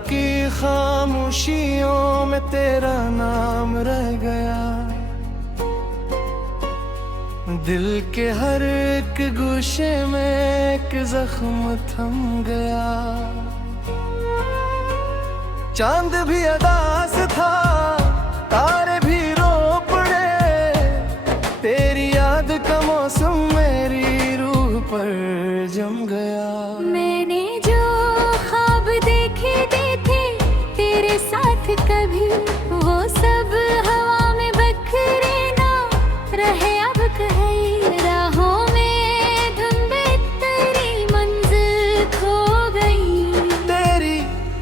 की खामोशियों में तेरा नाम रह गया। दिल के हर एक गोशे में एक जख्म थम गया। चांद भी अदास था, तारे भी रो पड़े, तेरी याद का मौसम मेरी रूह पर जम गया। मैंने जो ख्वाब देखे थे तेरे साथ कभी, वो सब हवा में बखरे ना रहे अब कहीं। राहों में धुन तेरी मंजिल खो गई। तेरी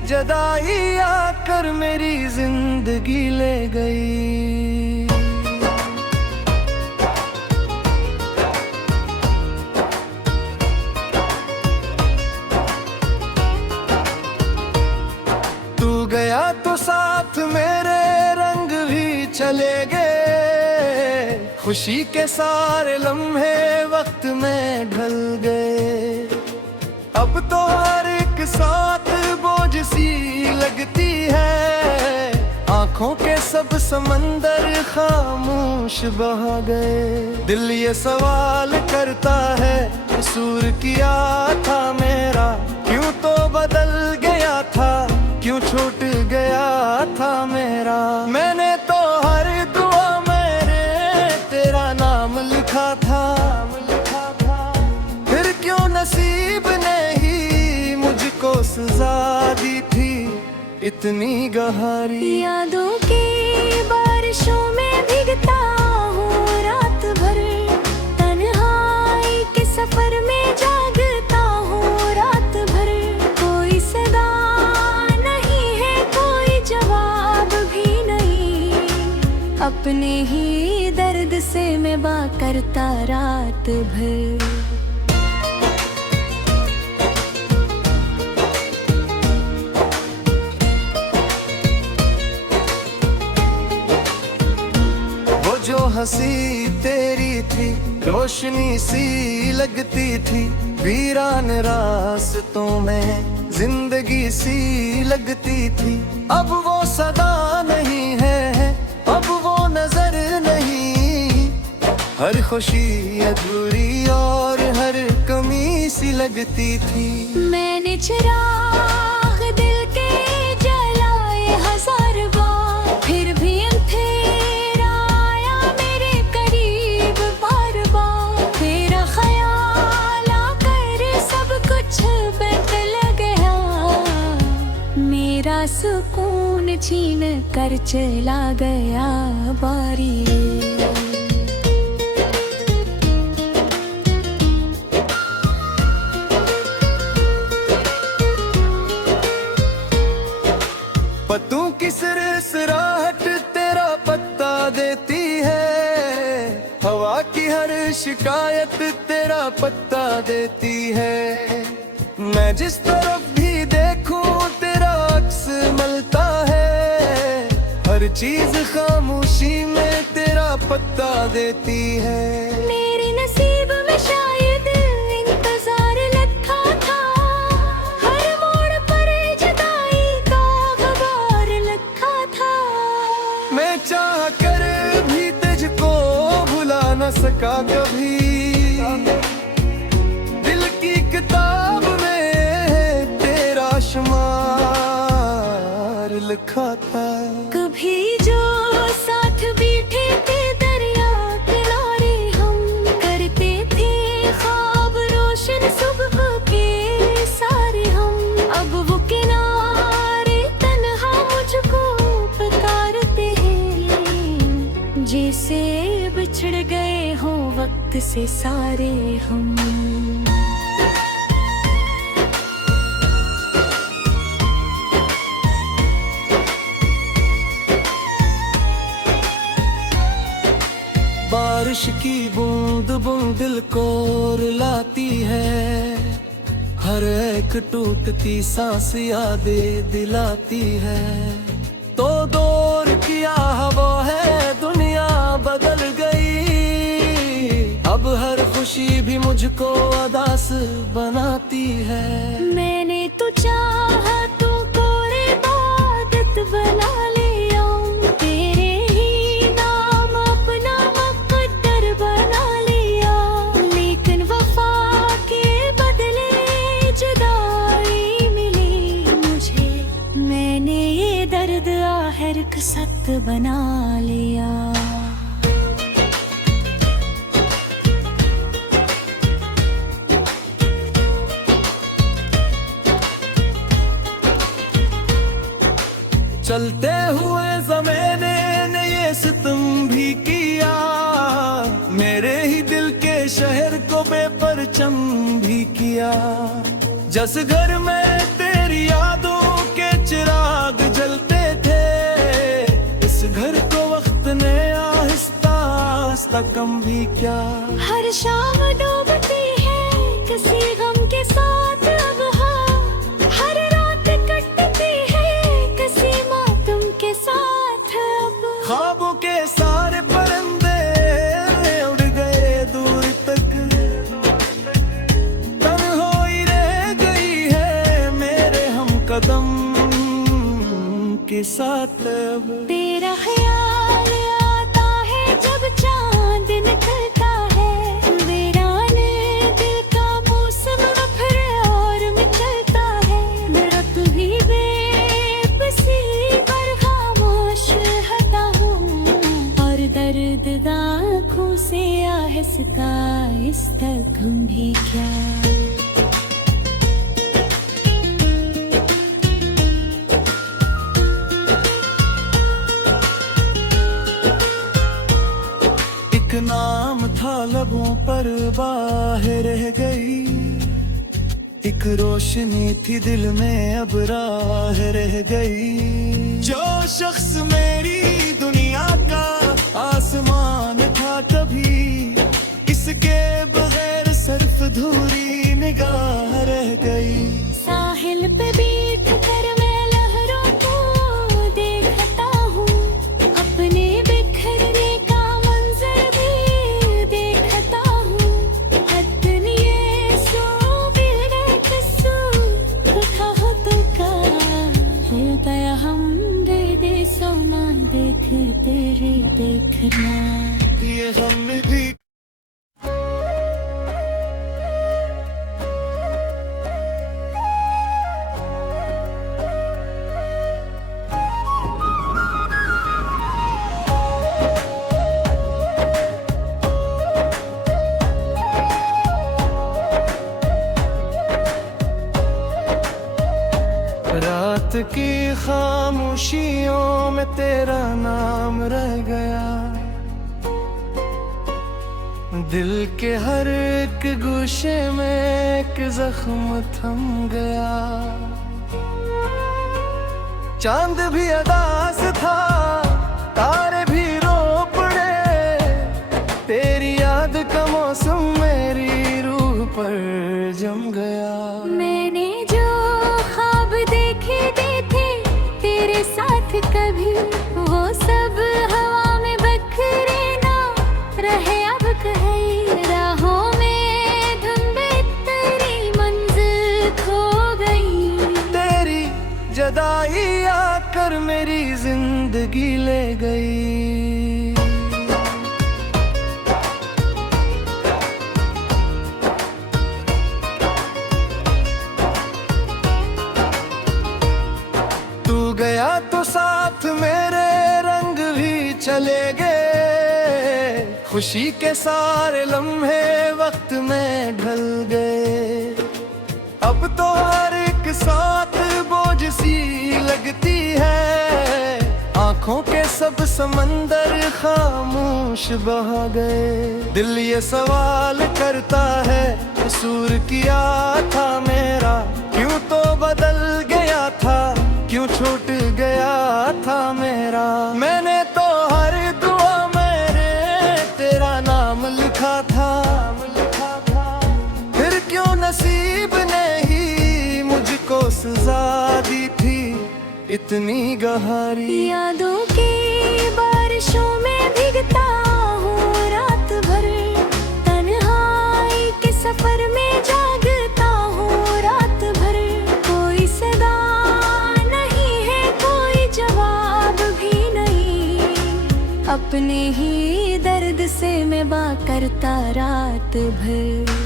जदाई आकर मेरी जिंदगी ले गई। तू गया तो साथ मेरे रंग भी चले गए। खुशी के सारे लम्हे वक्त में ढल गए। अब तो हर एक साथ बोझ सी लगती है। आंखों के सब समंदर खामोश बहा गए। दिल ये सवाल करता है, कसूर किया था मेरा, क्यों तो बदल गया था, क्यों छूट गया था मेरा। मैंने तो हर दुआ मेरे तेरा नाम लिखा था, फिर क्यों नसीब ने ही मुझको सजा दी थी इतनी गहरी। यादों की बारिशों में भीगता हूँ रात भर, तन्हाई के सफर में जागता हूँ रात भर। कोई सदा नहीं है, कोई जवाब भी नहीं, अपने ही दर्द से मैं बात करता रात भर। जो हंसी तेरी थी, रोशनी सी लगती थी, वीरान रास्तों में जिंदगी सी लगती थी। अब वो सदा नहीं है, अब वो नजर नहीं। हर खुशी अधूरी और हर कमी सी लगती थी। मैंने चिराग दिल के जलाए हजार बार, फिर भी अंधेरा आया मेरे करीब बार बार। तेरा ख्याल आकर सब कुछ बदल गया, मेरा सुकून छीन कर चला गया बारी। पत्तों की सिरसराहट तेरा पत्ता देती है। हवा की हर शिकायत तेरा पत्ता देती है। मैं जिस तरफ भी देखूं तेरा अक्स मिलता है। हर चीज खामोशी में तेरा पत्ता देती है। मेरे नसीब में शायद इंतजार लिखा था, हर मोड़ पर जुदाई का खबर लिखा था। मैं चाह कर भी तुझको भुला न सका कभी। दिल की किताब में तेरा शुमार लिखा था। कभी जो साथ बैठे थे दरिया किनारे, हम करते थे ख्वाब रोशन सुबह के सारे हम। अब वो किनारे तन्हा मुझको पुकारते हैं, जैसे बिछड़ गए हों वक्त से सारे हम। बारिश की बूंद बूंद दिल को रुलाती है। हर एक टूटती सांस यादें दिलाती है। तो दौर किया हवा है, दुनिया बदल गई। अब हर खुशी भी मुझको अदास बनाती है। मैंने तो चाहा तू कोरे बना लिया। चलते हुए ज़माने ने ये सितम भी किया, मेरे ही दिल के शहर को बेपरचम भी किया। जिस घर में तेरी यादों के चिराग जलते थे, इस घर को वक्त ने आहिस्ता आहिस्ता कम भी क्या। हर शाम डूबती है किसी गम के साथ अब हाँ, हर रात कटती है किसी मातम के साथ अब। ख्वाबों के सारे परिंदे उड़ गए दूर तक, तन्हाई रह गई है मेरे हम कदम के साथ अब। तेरा ख्याल आता है जब चांद निकलता है, वीराने दिल का मौसम फिर और मचलता है। मेरा तू ही बेबसी पर खामोश हटा हूँ, और दर्द आँखों से आहिस्ता आहिस्ता गम भी क्या। एक नाम था लबों पर बाहर रह गई, एक रोशनी थी दिल में अब राह रह गई। जो शख्स मेरी दुनिया का आसमान था कभी, इसके बगैर सिर्फ धूरी निगाह रह गई। साहिल पे बैठ कर मैं लहरों को देखता हूँ, अपने बिखरने का मंजर भी देखता हूँ। अदनिये सो बिगड़े किस्सू कहा तो का होता हम दे सोना देख तेरे देखना। ये हम भी रात की खामोशियों में तेरा नाम रह गया, दिल के हर एक गोशे में एक जख्म थम गया। चांद भी अदास था, तारे भी रो पड़े, तेरी याद का मौसम मेरी रूह पर जम गया। मैंने जो ख्वाब देखे थे तेरे साथ कभी, वो सब हवा में बखरे ना रहे अब कहीं। राहों में धुंधे तेरी मंजिल खो गई, तेरी जदाई आकर मेरी जिंदगी ले गई। तू गया तो साथ मेरे रंग भी चले गए, खुशी के सारे लम्हे वक्त में ढल गए। अब तो हर एक साथ बोझ सी लगती है, आंखों के सब समंदर खामोश बहा गए। दिल ये सवाल करता है कसूर किया था मेरा, क्यों तो बदल गया था, क्यों छूट गया था मेरा। मैंने तो हर दुआ मेरे तेरा नाम लिखा था, फिर क्यों नसीब ने ही मुझको सजा दी थी इतनी गहरी। यादों की बारिशों में भीगता हूँ रात भर, तन्हाई के सफर में जागता हूँ रात भर। कोई सदा नहीं है, कोई जवाब भी नहीं, अपने ही दर्द से मैं बात करता रात भर।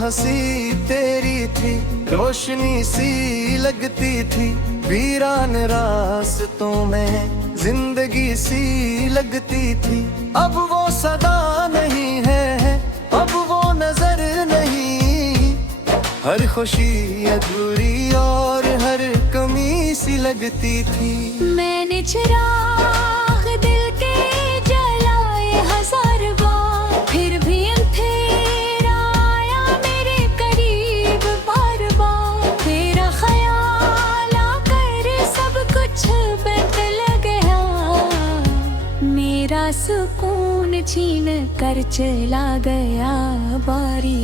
हंसी तेरी थी, रोशनी सी लगती थी, वीरान रास्तों में जिंदगी सी लगती थी। अब वो सदा नहीं है, अब वो नजर नहीं, हर खुशी अधूरी और हर कमी सी लगती थी। मैंने चिराग दिल के जलाए हजार बार, फिर भी अंधेरा आया मेरे करीब बार बार। तेरा ख्याल आकर सब कुछ बदल गया, मेरा सुकून छीन कर चला गया बारी।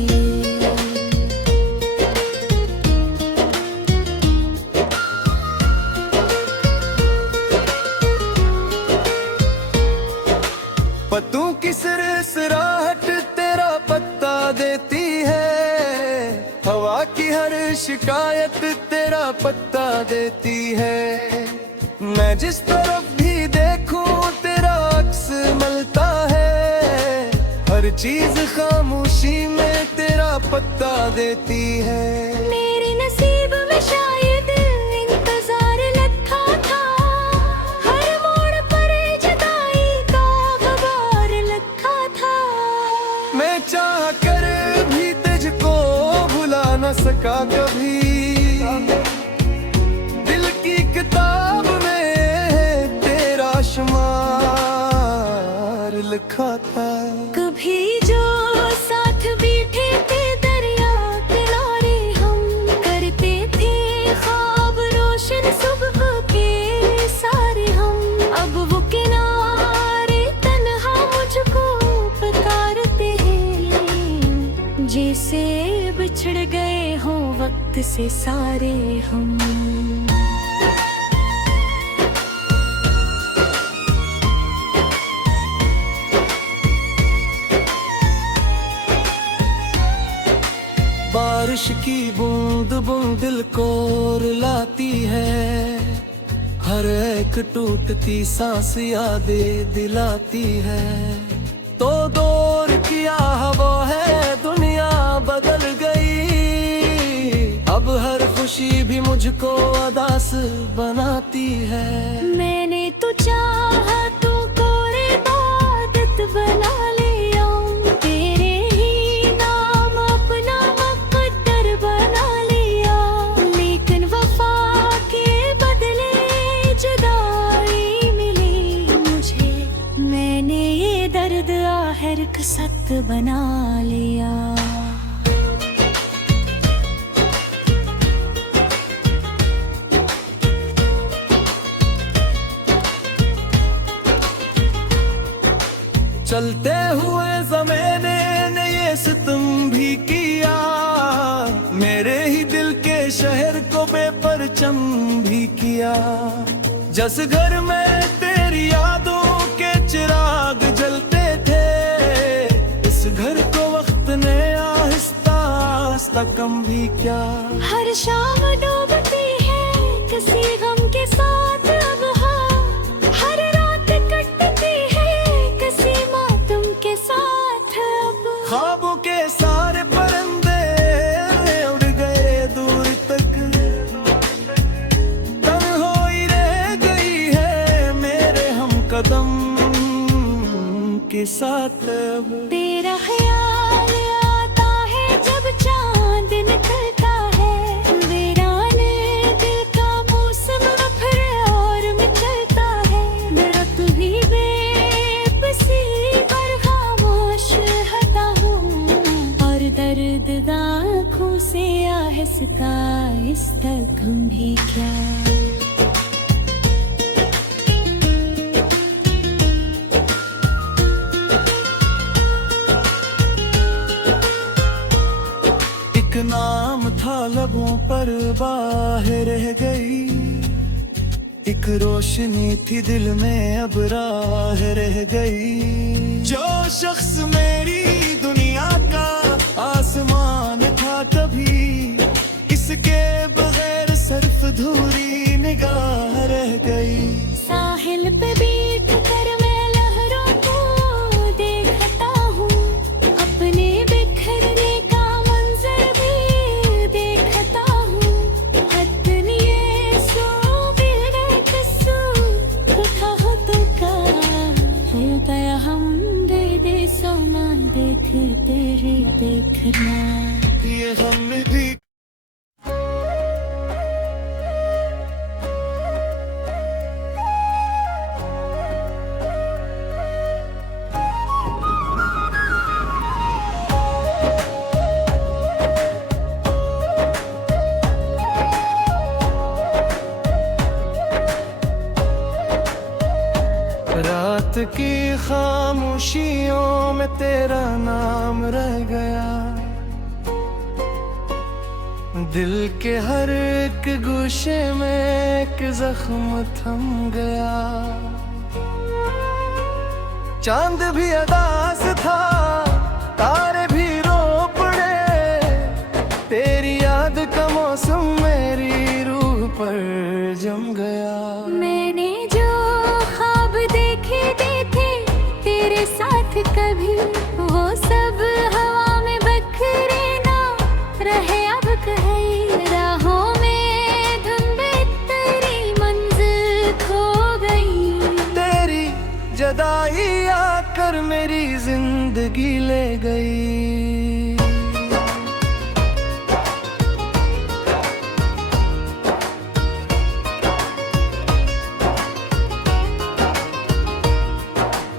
पत्तों की सिरसराहट तेरा पत्ता देती है, हवा की हर शिकायत तेरा पत्ता देती है। मैं जिस तरफ भी देखूं तेरा अक्स मिलता है, हर चीज खामोशी में तेरा पत्ता देती है। मेरे नसीब में शायद इंतजार लिखा था, हर मोड़ पर जुदाई का ग़बार लिखा था। मैं चाह कर भी तुझको भुला न सका कभी, दिल की किताब में तेरा शुमार लिखा था। कभी जो साथ बैठे थे दरिया किनारे, हम करते थे ख्वाब रोशन सुबह के सारे हम। अब वो किनारे तन्हा मुझको पुकारते हैं, जैसे बिछड़ गए हों वक्त से सारे हम। बारिश की बूंद बूंद दिल को रुलाती है, हर एक टूटती सांस यादें दिलाती है। तो दौर किया हवा है दुनिया बदल गई, अब हर खुशी भी मुझको अदास बनाती है। मैंने तो चाहा तो कोरे आदत बना लिया, तेरे ही नाम अपना मुकद्दर बना लिया। लेकिन वफा के बदले जुदाई मिली मुझे, मैंने ये दर्द आखिर कसत बना लिया। चलते हुए ज़माने ने ये सितम भी किया, मेरे ही दिल के शहर को बेपरचम भी किया। जिस घर में तेरी यादों के चिराग जलते थे, इस घर को वक्त ने आहिस्ता आहिस्ता कम भी किया। हर शाम डूबती है किसी गम के साथ अब हाँ, हर रात कटती है किसी मातम के साथ अब। ख्वाबों के सारे परिंदे उड़ गए दूर तक, तन्हाई रह गई है मेरे हम कदम के साथ अब। तेरा ख्याल आता है जब चांद निकलता है, वीराने दिल का मौसम फिर और मचलता है। दर्द भी बेबसी पर खामोश हटा हूँ, और दर्द आँखों से आहिस्ता आहिस्ता कम भी क्या। नाम था लबों पर बाहर रह गई, एक रोशनी थी दिल में अब राह रह गई। जो शख्स मेरी दुनिया का आसमान था कभी, इसके बगैर सिर्फ धूरी निगाह रह गई। साहिल पे बैठ कर मैं लहरों को देखता हूँ, अपने बिखरने का मंजर की खामोशियों में तेरा नाम रह गया, दिल के हर एक गोशे में एक जख्म थम गया। चांद भी अदास था, तारे भी रो पड़े, तेरी याद का मौसम मेरी रूह पर जम गया। मैंने जो ख्वाब देखे थे तेरे साथ कभी, वो सब हवा में बखरे ना रहे अब कहीं। राहों में धुंधे तेरी मंजिल खो गई, तेरी जदाई आकर मेरी जिंदगी ले गई।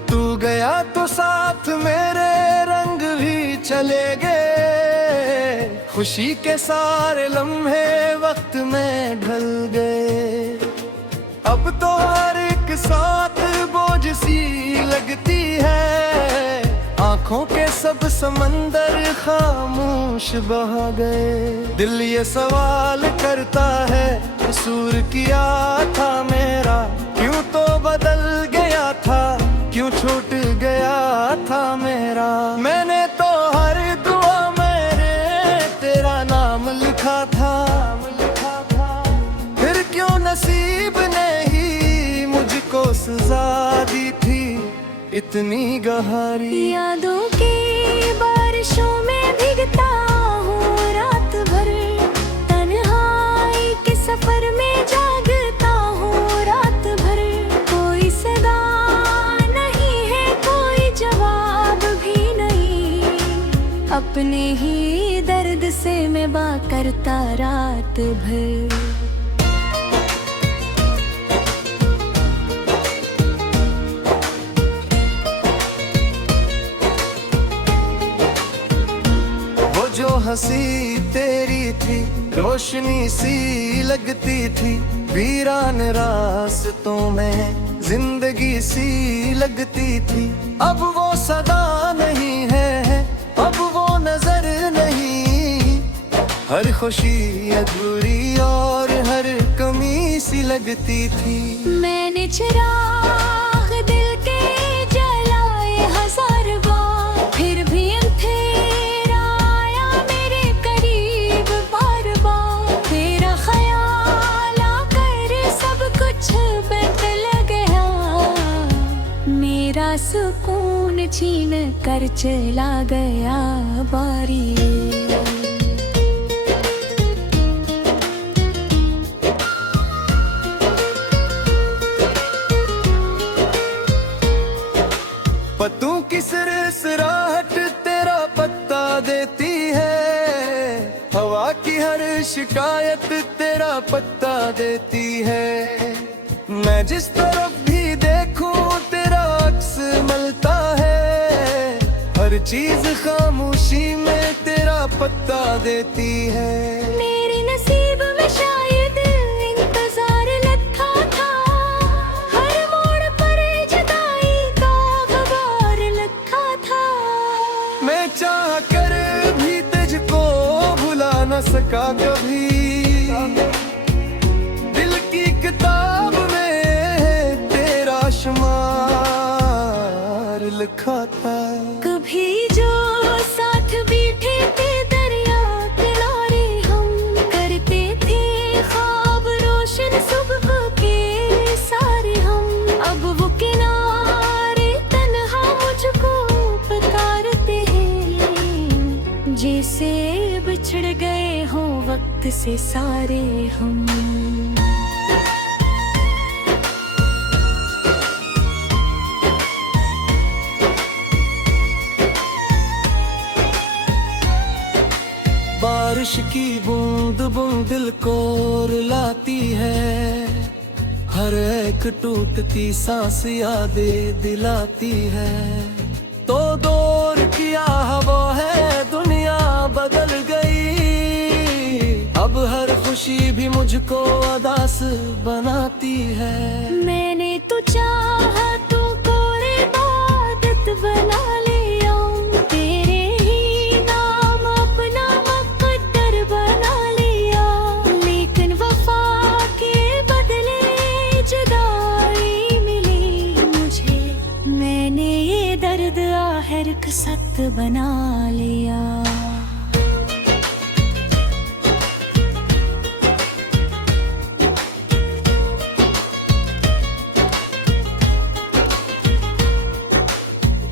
तू गया तो साथ मेरे रंग भी चले गए, खुशी के सारे लम्हे वक्त में ढल गए। अब तो हर एक साथ बोझ सी लगती है, आंखों के सब समंदर खामोश बहा गए। दिल ये सवाल करता है, कसूर किया था मेरा, क्यों तो बदल गया था, क्यों छूट गया था मेरा। मैंने तो हर दुआ मेरे तेरा नाम लिखा था, फिर क्यों नसीब ने ही मुझको सजा दी थी इतनी गहरी। यादों की बारिशों में भीगता हूँ रात भर, तन्हाई के सफर में जागता हूँ रात भर। कोई सदा नहीं है, कोई जवाब भी नहीं, अपने ही दर्द से मैं बात करता रात भर। जो हंसी तेरी थी, रोशनी सी लगती थी, वीरान रास्तों में जिंदगी सी लगती थी। अब वो सदा नहीं है, अब वो नजर नहीं, हर खुशी अधूरी और हर कमी सी लगती थी। मैंने चिराग दिल के जलाए हजार बार, फिर भी अंधेरा आया मेरे करीब बार बार। तेरा ख्याल आकर सब कुछ बदल गया, मेरा सुकून छीन कर चला गया बारी। पत्तों की सिरसराहट तेरा पत्ता देती है, हवा की हर शिकायत तेरा पत्ता देती है। मैं जिस तरफ भी देखूं तेरा अक्स मिलता है, हर चीज खामोशी में तेरा पत्ता देती है। मेरे नसीब में शायद इंतजार लिखा था, हर मोड़ पर जुदाई का ख़बर लिखा था। मैं चाह कर भी तुझको भुला न सका कभी, दिल की किताब में तेरा शुमार लिखा था। कभी जो साथ बैठे थे दरिया किनारे, हम करते थे ख्वाब रोशन सुबह के सारे हम। अब वो किनारे तन्हा मुझको पुकारते हैं, जैसे बिछड़ गए हों वक्त से सारे हम। बारिश की बूंद बूंद दिल को रुलाती है, हर एक टूटती सांस यादें दिलाती है। तो दौर किया हवा है, दुनिया बदल गई, अब हर खुशी भी मुझको अदास बनाती है। मैंने तो चाहा तो कोरे बना लिया।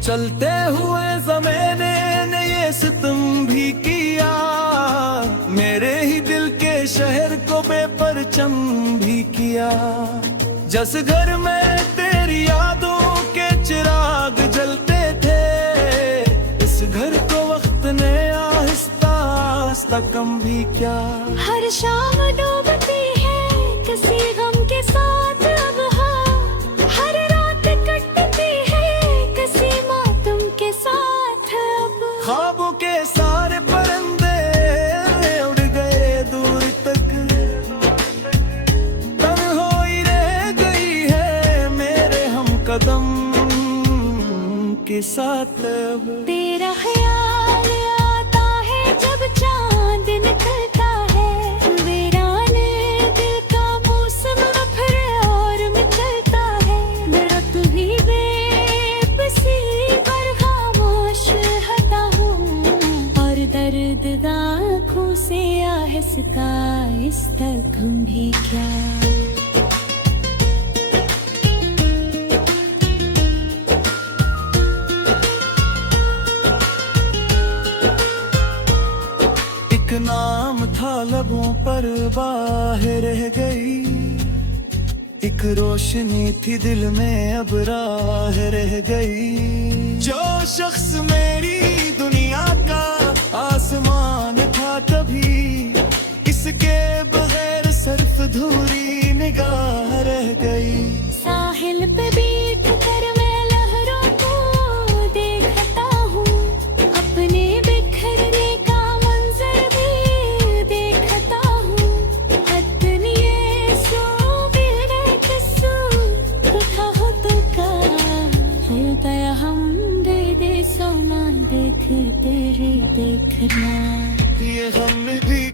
चलते हुए ज़माने ने ये सितम भी किया, मेरे ही दिल के शहर को बेपरचम भी किया। जिस घर में तेरी यादों के चिराग जलते थे, इस घर को वक्त ने आहिस्ता आहिस्ता कम भी किया। हर शाम डूबती है किसी गम के साथ अब हाँ, हर रात कटती है किसी मातम के साथ अब। ख्वाबों के सारे परिंदे उड़ गए दूर तक, तन्हाई रह गई है मेरे हम कदम के साथ अब। तेरा ख्याल आता है जब चांद निकलता है, वीराने दिल का मौसम फिर और मिलता है। मेरा तू ही बेबसी पर खामोश हटा हूँ, और दर्द आँखों से आहिस्ता आहिस्ता गम भी क्या। एक नाम था लबों पर बाहर रह गई, एक रोशनी थी दिल में अब राह रह गई। जो शख्स मेरी दुनिया का आसमान था कभी, इसके बगैर सिर्फ धूरी निगाह रह गई। साहिल पे बैठ कर मैं लहरों को देखता हूँ, अपने बिखरने का मंजर भी देखता हूँ। अदनी ये सो बिरे किस्सू उठा हो तो का हो गया हम दे सोना, देखते ही देखना ये हम भी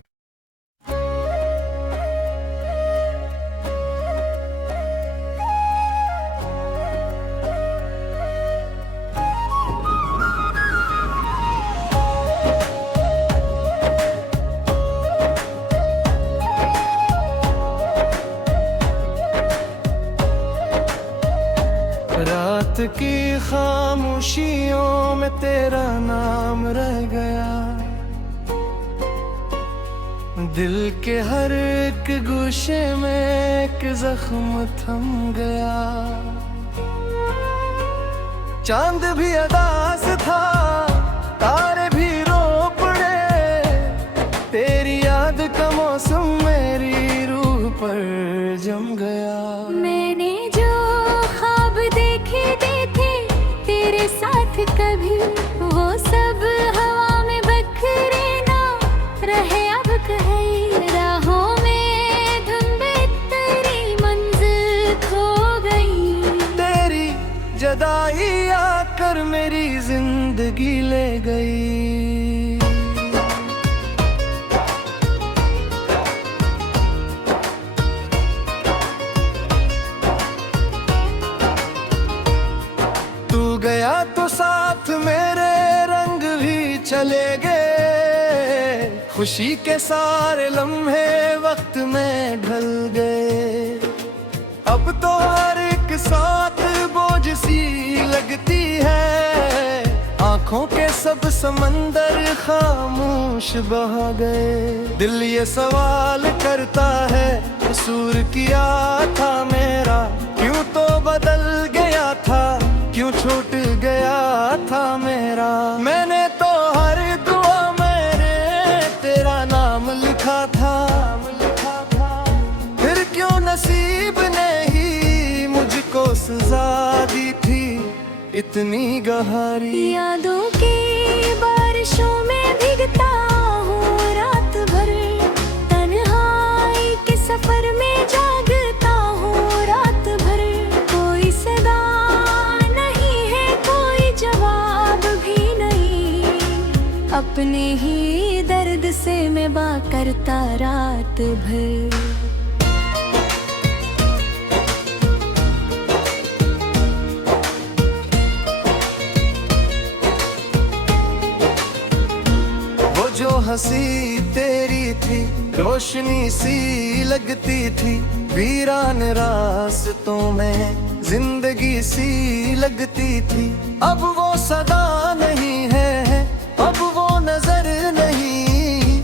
रात की खामोशियों में तेरा नाम रह गया, दिल के हर एक गोशे में एक जख्म थम गया। चांद भी अदास था, तारे भी रो पड़े, तेरी याद का मौसम मेरी रूह पर जम गया। मैंने जो ख्वाब देखे थे तेरे साथ कभी, वो सब हवा में बखरे ना रहे अब कहीं। राहों में धुन तेरी मंजिल खो गई, तेरी जदाई आकर मेरी जिंदगी ले गई। तू गया तो साथ मेरे रंग भी चले गए, खुशी के सारे लम्हे वक्त में ढल गए। अब तो हर एक साथ बोझ सी लगती है, आंखों के सब समंदर खामोश बहा गए। दिल ये सवाल करता है कसूर किया था मेरा, क्यों तो बदल गया था, क्यों छूट गया था मेरा। मैंने तो हर दुआ मेरे तेरा नाम लिखा था, फिर क्यों नसीब ने ही मुझको सजा दी थी इतनी गहरी। यादों की बारिशों में भीगता हूँ रात भर, तन्हाई के सफर में जागता हूँ रात भर। कोई सदा नहीं है, कोई जवाब भी नहीं, अपने ही दर्द से मैं बा करता रात भर। हंसी तेरी थी, रोशनी सी लगती थी, वीरान रास्तों में जिंदगी सी लगती थी। अब वो सदा नहीं है, अब वो नजर नहीं,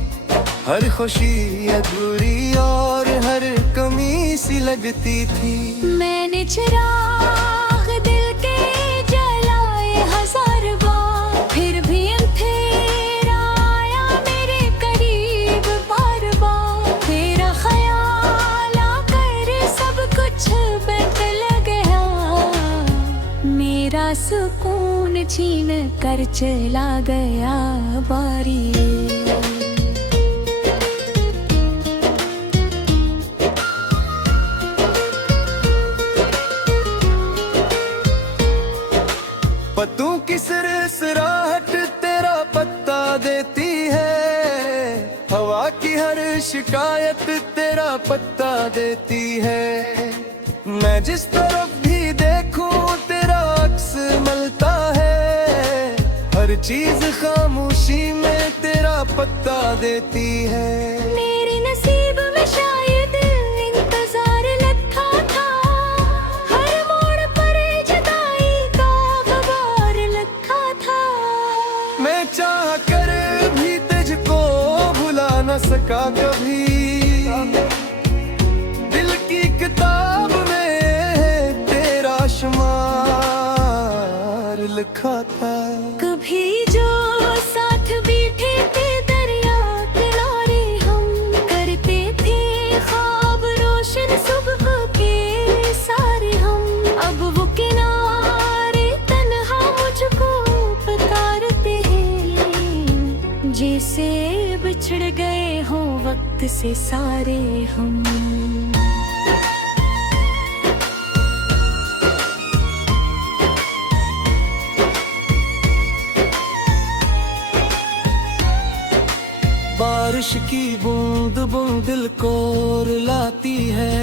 हर खुशी अधूरी और हर कमी सी लगती थी। मैंने चिराग दिल के जलाए हजार बार, फिर भी अंधेरा आया मेरे करीब बार बार। तेरा ख्याल आकर सब कुछ बदल गया, मेरा सुकून छीन कर चला गया बारी। पत्तों की सिरसराहट तेरा पत्ता देती है, हवा की हर शिकायत तेरा पत्ता देती है। मैं जिस तरफ भी देखूं तेरा अक्स मिलता है, हर चीज खामोशी में तेरा पत्ता देती है। मेरे नसीब में शायद इंतजार लिखा था, हर मोड़ पर जुदाई का खबर लिखा था। मैं चाह कर भी तुझको भुला न सका कभी, दिल की किताब में तेरा शुमार लिखा था। कभी जो साथ बैठे थे दरिया किनारे, हम करते थे ख्वाब रोशन सुबह के सारे हम। अब वो किनारे तन्हा मुझको पुकारते हैं, जैसे बिछड़ गए हों वक्त से सारे हम। बारिश की बूंद बूंद दिल को रुलाती है,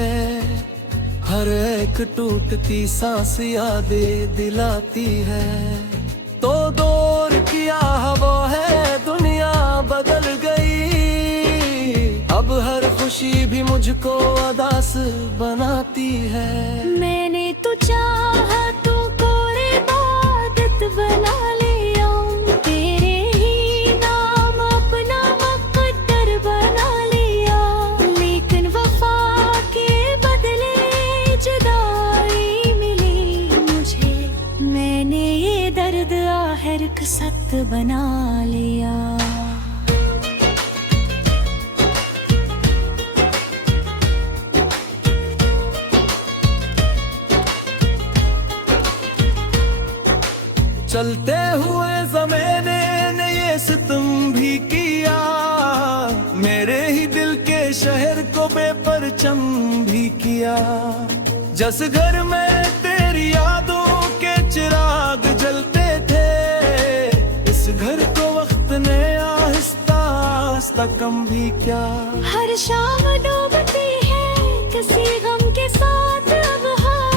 हर एक टूटती सांस यादें दिलाती है। तो दौर किया हवा है दुनिया बदल गई, अब हर खुशी भी मुझको अदास बनाती है। मैंने तो चाहा तो कोरे इबादत बना लिया, तेरे ही नाम अपना मुकद्दर बना लिया। लेकिन वफा के बदले जुदाई मिली मुझे, मैंने ये दर्द आखिर कसत बना लिया। चलते हुए ज़माने ने ये सितम भी किया, मेरे ही दिल के शहर को बेपरचम भी किया। जिस घर में तेरी यादों के चिराग जलते थे, इस घर को वक्त ने आहिस्ता आहिस्ता कम भी किया। हर शाम डूबती है किसी गम के साथ अब हाँ,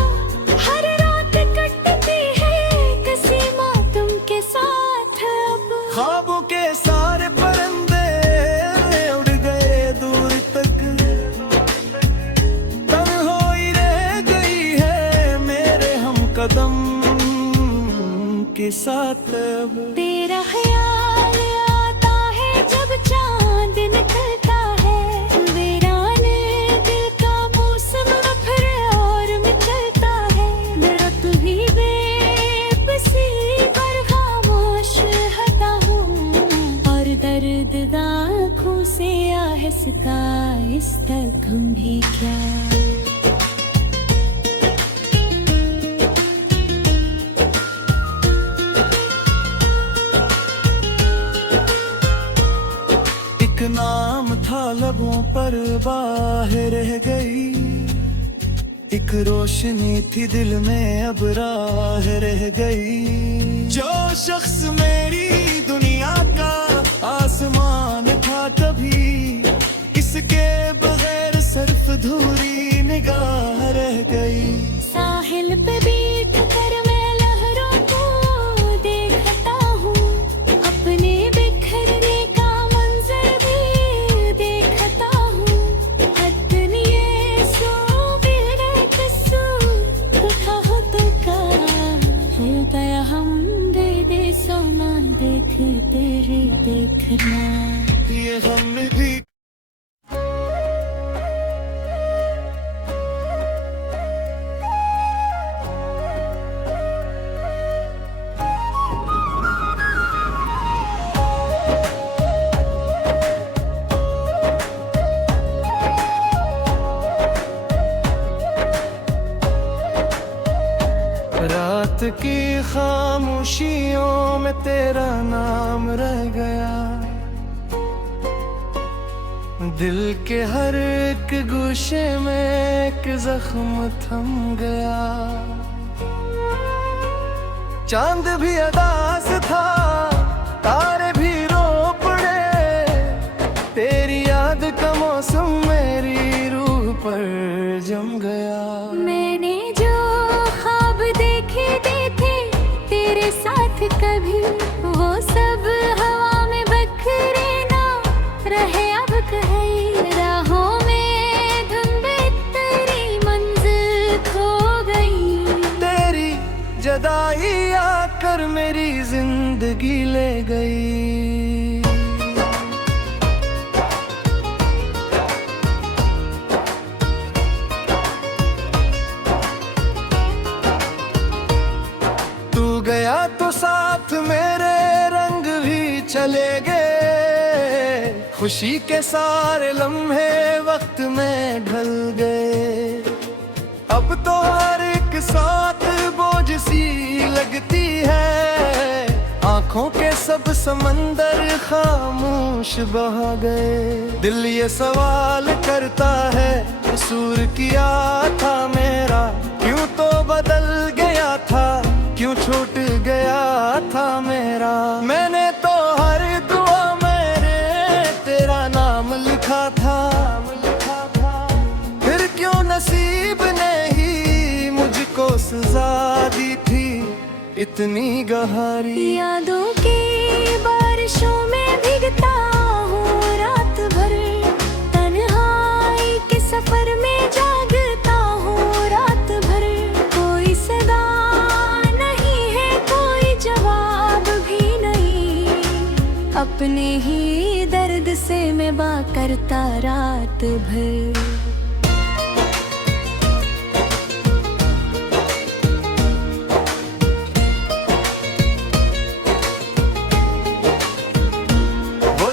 हर रात कटती है किसी मातम के साथ अब। ख्वाबों के सारे परिंदे उड़ गए दूर तक, तन्हाई रह गई है मेरे हम कदम के साथ अब। तेरा ख्याल आता है जब चांद निकलता है, वीरान दिल का मौसम फिर और मचलता है। दर्द भी बेबसी पर खामोश हटा हूँ, और दर्द आँखों से आहिस्ता इस तक हम भी क्या। एक नाम था लबों पर बाहर रह गई, एक रोशनी थी दिल में अब राह रह गई। जो शख्स मेरी दुनिया का आसमान था कभी, इसके बगैर सिर्फ धूरी निगाह रह गई। साहिल पे बैठ कर मैं लहरों को देखता हूँ, अपने बिखरने का मंजर रात की खामोशियों में तेरा नाम रह गया, दिल के हर एक गोशे में एक जख्म थम गया। चांद भी अदास था, तारे भी रो पड़े, तेरी याद का मौसम मेरी रूह पर जम गया। मैंने जो ख्वाब देखे थे तेरे साथ कभी, वो सब हवा में बखरे ना रहे अब कहीं। राहों में धुन तेरी मंजिल खो गई, तेरी जदाई आकर मेरी जिंदगी ले गई। तू गया तो साथ मेरे रंग भी चले गए, खुशी के सारे लम्हे वक्त में ढल गए। अब तो हर एक साथ बोझ सी लगती है, आंखों के सब समंदर खामोश बहा गए। दिल ये सवाल करता है, कसूर किया था मेरा, क्यों तो बदल गया था, क्यों छूट गया था मेरा। मैंने तो हर दुआ मेरे तेरा नाम लिखा था, फिर क्यों नसीब ने ही मुझको सजा दी थी इतनी गहरी। यादों की बारिशों में भीगता हूँ रात भर, तन्हाई के सफर में जागता हूँ रात भर। कोई सदा नहीं है, कोई जवाब भी नहीं, अपने ही दर्द से मैं बात करता रात भर।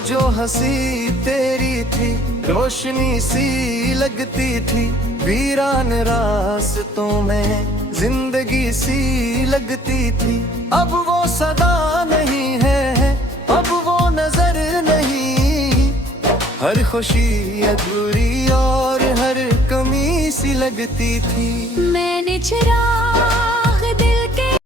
जो हंसी तेरी थी, रोशनी सी लगती थी, वीरान रास्तों में जिंदगी सी लगती थी। अब वो सदा नहीं है, अब वो नजर नहीं, हर खुशी अधूरी और हर कमी सी लगती थी। मैंने चुरा